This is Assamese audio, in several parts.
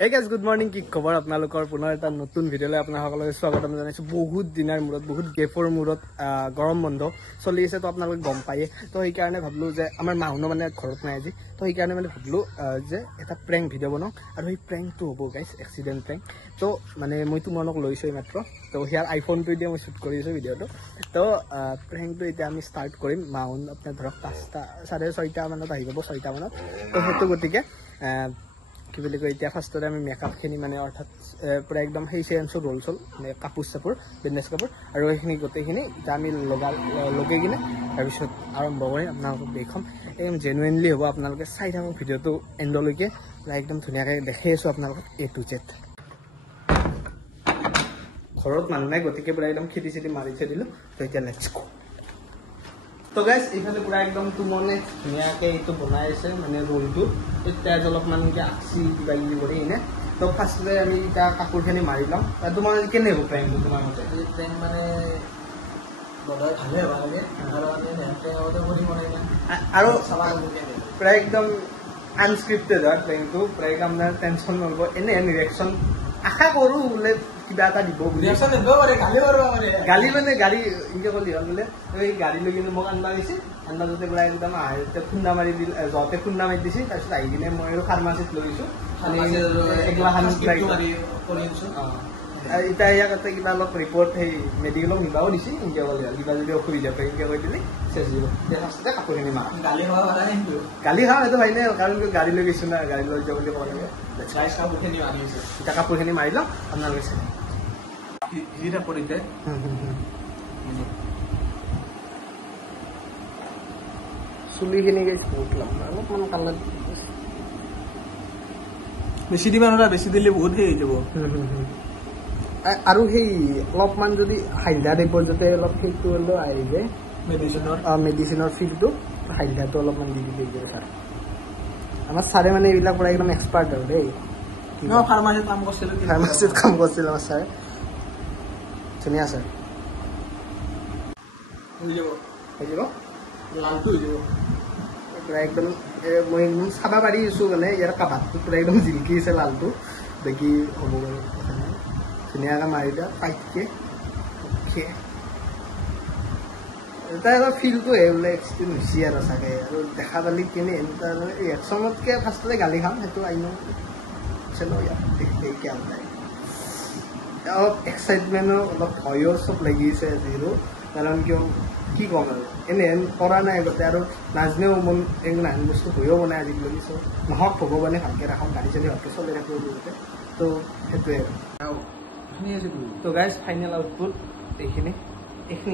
Hey guys, good morning. কি খবৰ আপোনালোকৰ পুনৰ এটা নতুন ভিডিঅ'লৈ আপোনালোকক স্বাগতম জনাইছো। বহুত দিনৰ মূৰত বহুত গেপৰ মূৰত গৰম বন্ধ চলি আছে তো আপোনালোকে গম পায়ে। তো এই কাৰণে ভাবলো যে আমাৰ মাহুনো মানে ঘৰত নাই আজি। তো এই কাৰণে মানে ভাবলো যে এটা প্ৰেংক ভিডিঅ' বনাও আৰু এই প্ৰেংকটো হ'ব গাইস এক্সিডেন্ট প্ৰেংক। তো মানে মই তোমালোকক লৈছো মাত্ৰ। তো হিয়াৰ আইফোনটো দিয়ে মই শুট কৰিছো ভিডিঅ'টো। তো প্ৰেংকটো এতিয়া আমি ষ্টাৰ্ট কৰিম। মাহুন আপোনাৰ ধৰক 5টা 6:30 মানত আহি যাব 6টা মানত। তো সেইটো গতিকে কি বুলি কয় এতিয়া ফাৰ্ষ্টতে আমি মেকআপখিনি মানে অৰ্থাৎ পুৰা একদম সেই চেঞ্চো ৰ'ল চল মানে কাপোৰ চাপোৰ বিজনেছ কাপোৰ আৰু এইখিনি গোটেইখিনি এতিয়া আমি লগাই কিনে তাৰপিছত আৰম্ভ কৰিম আপোনালোকক দেখুৱাম। একদম জেনুইনলি হ'ব। আপোনালোকে চাই থাকক ভিডিঅ'টো এণ্ডলৈকে পুৰা একদম ধুনীয়াকৈ দেখাই আছোঁ আপোনালোকক A to Z। ঘৰত মানুহ নাই গতিকে পুৰা একদম খেতি চেতি মাৰি থৈ দিলোঁ। তো এতিয়া লেটছ গো। তো গাইজ এইফালে পুৰা একদম তুমনে ধুনীয়াকৈ এইটো বনাই আছে মানে ৰোলটো তেজ অলপমান আঁচি কিবা কিবি কৰি কিনে। তো ফাৰ্ষ্টতে আমি এতিয়া কাপোৰখিনি মাৰি লওঁ। তোমাৰ কেনে হ'ব প্ৰেংকটো তোমাৰ মতে? প্ৰেংক মানে বনাই ভালে হ'ব লাগে আৰু প্ৰায় একদম আনস্ক্ৰিপ্টেড হয় প্ৰেংকটো। প্ৰায় একদম আপোনাৰ টেনশ্যন নল'ব। এনে ৰিয়েকশ্যন আশা কৰোঁ বোলে কিবা এটা দিব বুলি। গালি মানে গাড়ী এনেকৈ ক'লি হ'ল বোলে এই গাড়ী লৈ কিনে মোক আনবা গৈছে। আনবা যাওঁতে পুৰা একদম খুন্দা মাৰি দিল যাওঁতে খুন্দা মাৰি দিছে। তাৰপিছত আহি কিনে মই আৰু ফাৰ্মাচীত লৈ গৈছোঁ। এতিয়া ইয়াক এটা কিবা অলপ ৰিপৰ্ট সেই মেডিকেলক নিবাও দিছে। এনেকৈ ক'লে কিবা যদি অসুবিধা পায় এনেকৈ কৈ দিলে চেচ দিব। ফাৰ্ষ্টতে কাপোৰখিনি মাৰা গালি খাওঁ সেইটো হয় নে কাৰণ গাড়ী লৈ গৈছোঁ না গাড়ী লৈ যাওঁ বুলি ক'ব লাগে। এতিয়া কাপোৰখিনি মাৰি লওঁ আপোনালোকে চাই চুলিখিনি বহুত লম্বা অলপমান কালাৰ বেছি দিবা নোৱাৰা। বেছি দিলে বহুত হেৰি হৈ যাব। আৰু সেই অলপমান যদি হালধা টাইপৰ যাতে অলপ সেইটো হ'লেও আহি যায় মেডিচিনৰ ফিলটো হালধাটো অলপমান দি দিব ছাৰ। আমাৰ ছাৰে মানে এইবিলাক পৰা একদম এক্সপাৰ্ট আৰু দেই। ফাৰ্মাচীত কাম কৰিছিল আমাৰ ছাৰে। ধুনীয়া ছাৰ হৈ যাব লালটো হৈ যাব পুৰা একদম মই একদম চাব পাৰি আছোঁ মানে ইয়াৰ কাভাৰটো পুৰা একদম জিলকি আছে লালটো দেখি হ'ব বাৰু কথা নাই। ধুনীয়াকৈ মাৰি দিয়া টাইটকৈ এটা এটা ফিলটো বোলে এক্সিডেণ্ট হৈছে আৰু চাগে আৰু দেখা পালি কেনে এনেকুৱা ৰিয়েকশ্যনতকৈ ফাৰ্ষ্টতে গালি খাম সেইটো আইনো ইয়াত দেখি অলপ এক্সাইটমেণ্টো অলপ ভয়ৰ চব লাগিছে যিহেতু কাৰণ কিয় কি ক'ম আৰু এনে কৰা নাই আগতে আৰু নাজনেও মন নাজান বস্তু হৈও বনাই আজিকালি চব নহওক ভগৱানে ভালকৈ ৰাখক গাড়ী চাড়ী ভালকৈ চলাই ৰাখিব লগতে। তো সেইটোৱে আৰু তো গাইজ ফাইনেল আউটপুট এইখিনি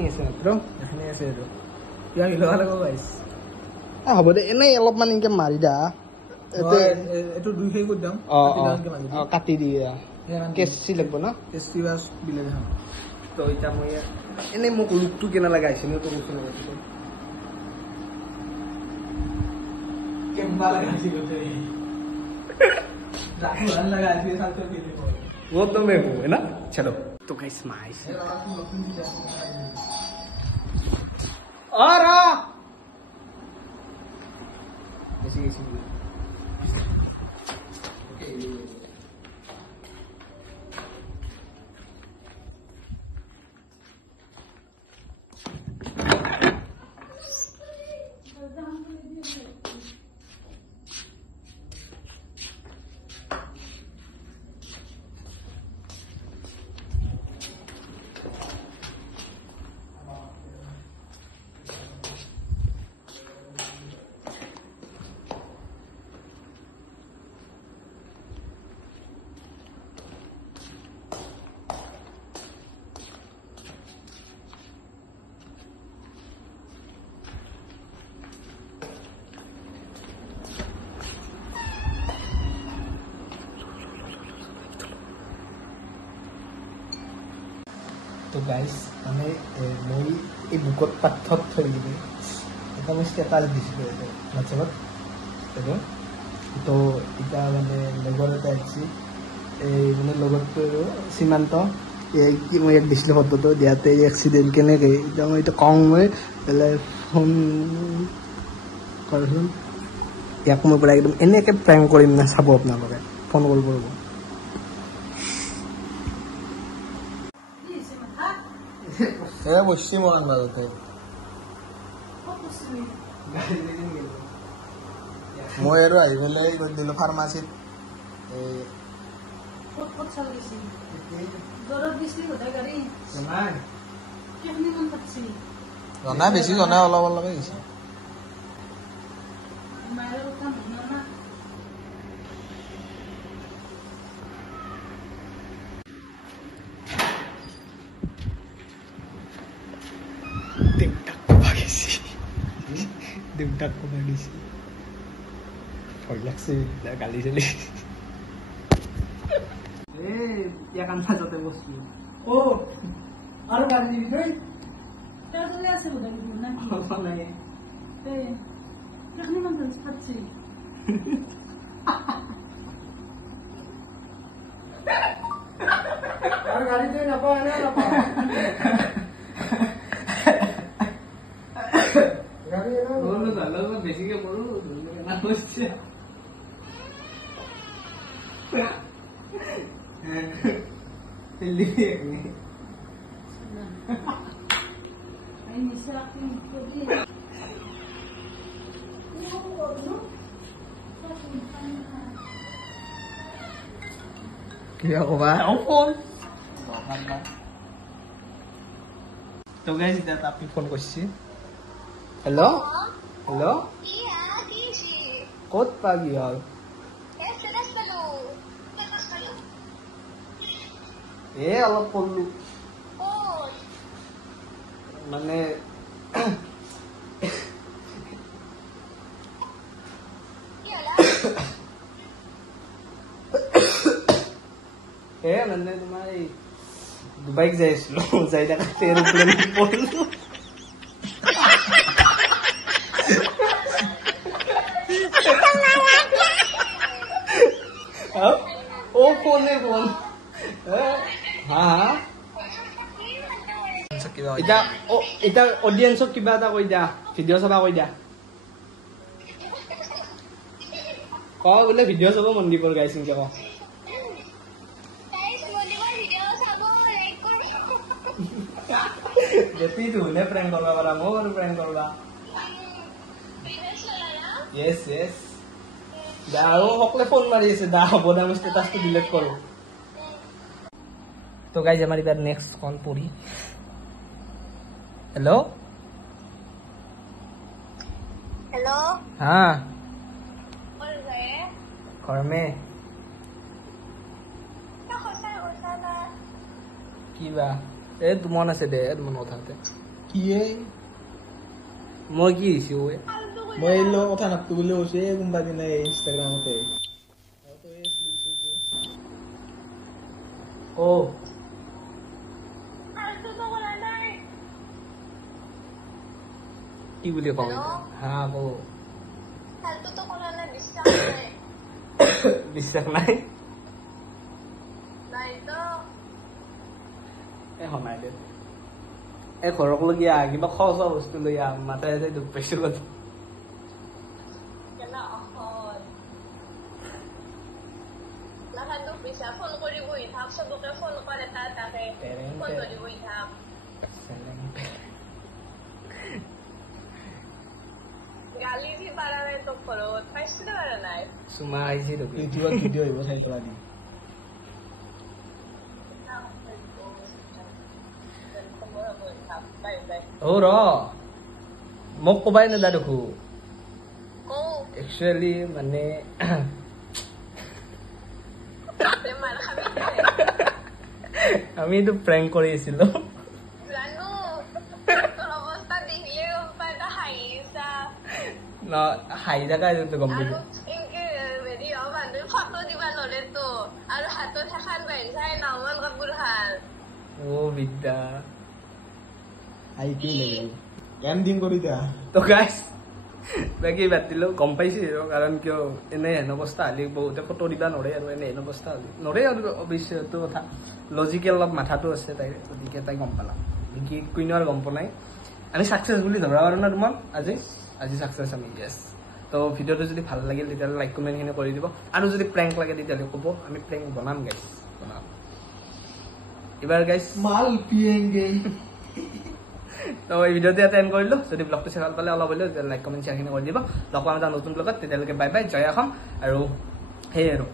আছে মাত্ৰ এইখিনি আছে আৰু কিবা মিলাব লাগিব গাইজ। হ'ব দে এনেই অলপমান এনেকৈ মাৰি দা এইটো 2 কৰি দাম কাটি দিয়ে কেঁচি লাগিব ন কেঁচি বা বিলাহী খাম। তো এতিয়া মই এনেই মোক লুকটো কেনে লগা হৈছে তোৰ লুকটো লগাইছোঁ वो तो मैं हूँ है ना। चलो तो गाइस माइस और তো গাইজ মানে মই এই বুকত পাথত থৈ দিলোঁ এটা মই ষ্টেটাছ দিছিলোঁ এইটো হোৱাটছএপত এইটো। তো এতিয়া মানে লগৰ এটা আহিছে এই মানে লগৰটো সীমান্ত কি মই ইয়াক দিছিলোঁ ফটোটো দিয়াতে এক্সিডেণ্ট কেনেকৈ এতিয়া মই এতিয়া কওঁ মই বেলেগ ফোন কৰচোন ইয়াক মই পুৰা একদম এনেকৈ প্ৰেংক কৰিম না চাব আপোনালোকে ফোন কল কৰিব বসছি মহান বাজতে মই আৰু আহি পেলাই কৰি দিলোঁ ফাৰ্মাচীত জনা বেছি জনা অলপ অলপে গৈছে দেউতাক কমাই দিছে ভয় লাগছে গালি চালি ইয়াকান মাজতে বস্তু আৰু গালি দিবি তই আৰু গালি তই নাপাওঁ এনে নাপাওঁ বেছিকে কৰো কিবা ক'বা তো গাইজ এতিয়া তাপি ফোন কৰিছে হেল্ল' হেল্ল' ক'ত পাবি হ'ল অলপ পঢ়লো মানে মানে তোমাৰ এই ডুবাইক যাই আছিলো যাই থাকোঁতে এৰোপ্লেনত পঢ়লো ফোন এতিয়া অডিয়েন্সক কিবা এটা কৈ দিয়া ভিডিঅ' চাবা কৈ দিয়া ক বোলে ভিডিঅ' চাব মনদীপৰ গাইছ নেকি ক যেতিটো হলে প্ৰেংক কৰবা পাৰা মই বাৰু প্ৰেংক কৰবা য়েছ য়েছ দা আৰু সকলে ফোন মাৰি আছে দা হ'ব দা মই ষ্টেটাছটো ডিলিট কৰো তো গাইজ আমাৰ এতিয়া নেক্সট কল পঢ়ি हेलो हेलो हाँ बोल रहे घर में क्या होता ना की बा ए तू मन আছে দে মন উঠাতে কি মই কি হিছো এ মই এই লগত কথা নাপাতো বুলি কৈছে কোনোবা দিনা ইনষ্টাগ্ৰামতে ও কি বুলি কওঁ হা কো फालतू तो कोना ना डिस्टर्ब है বিশ্বাস নাই नहीं तो এ হনাই দে এ ঘৰক লগিয়া কিবা খৰচা বস্তু লৈ আহ মাথাই চাই দুখ পাইছো কথা কেনা অহল লাখানটো পিছা ফোন কৰি বহি থাক সবকে ফোন কৰে তাকে ফোন কৰি বহি থাক গালি দি পাৰা নাই তো ঘৰত পাইছিলে পাৰা নাই চুমা আহিছে তোক ইউটিউবত ভিডিঅ' আহিব চাই পেলাই দি অ ৰ মোক কবাই নেদা দেখো কৌ একচুৱেলি মানে মাৰ খাবি আমি এইটো প্ৰেংক কৰি আছিলো জানো তোৰ অৱস্থা দেখিলে গম পাই তই হাঁহিছা ন হাঁহি থাকা এইটো গম আৰু পাইছো এনেকে হেৰি মানুহে ফটো দিবা ল'লে তো আৰু হাতত এখন বান্ধাই নামান কাপোৰ খান ও বিদ্যা আইটি লাগে এণ্ডিং কৰি দিয়া তো গাইছ বাকী বাদ দিলো গম পাইছে কাৰণ কিয় এনে হেন অৱস্থা হ'লে বহুতে ফটো দিবা নৰে আৰু এনে হেন অৱস্থা হ'লে নৰে আৰু অৱশ্যে এইটো কথা লজিকেল অলপ মাথাটো আছে তাই গতিকে তাই গম পালাম কি কুইনো আৰু গম পোৱা নাই আমি ছাকচেছ বুলি ধৰা পাৰো না তোমাক আজি ছাকচেছ আমি য়েছ তো ভিডিঅ'টো যদি ভাল লাগিল তেতিয়াহ'লে লাইক কমেণ্টখিনি কৰি দিব আৰু যদি প্ৰেংক লাগে তেতিয়াহ'লে ক'ব আমি প্ৰেংক বনাম গাইছ বনাম এবাৰ গাইছ মাল পিয়েংগে তো এই ভিডিঅ'টো ইয়াতে এণ্ড কৰিলোঁ যদি ব্লগটো চাই ভাল পালে অলপ হ'লেও লাইক কমেণ্ট শ্বেয়াৰখিনি কৰি দিব লগ পাম এটা নতুন ব্লগত তেতিয়ালৈকে বাই বাই জয় অসম আৰু সেয়ে আৰু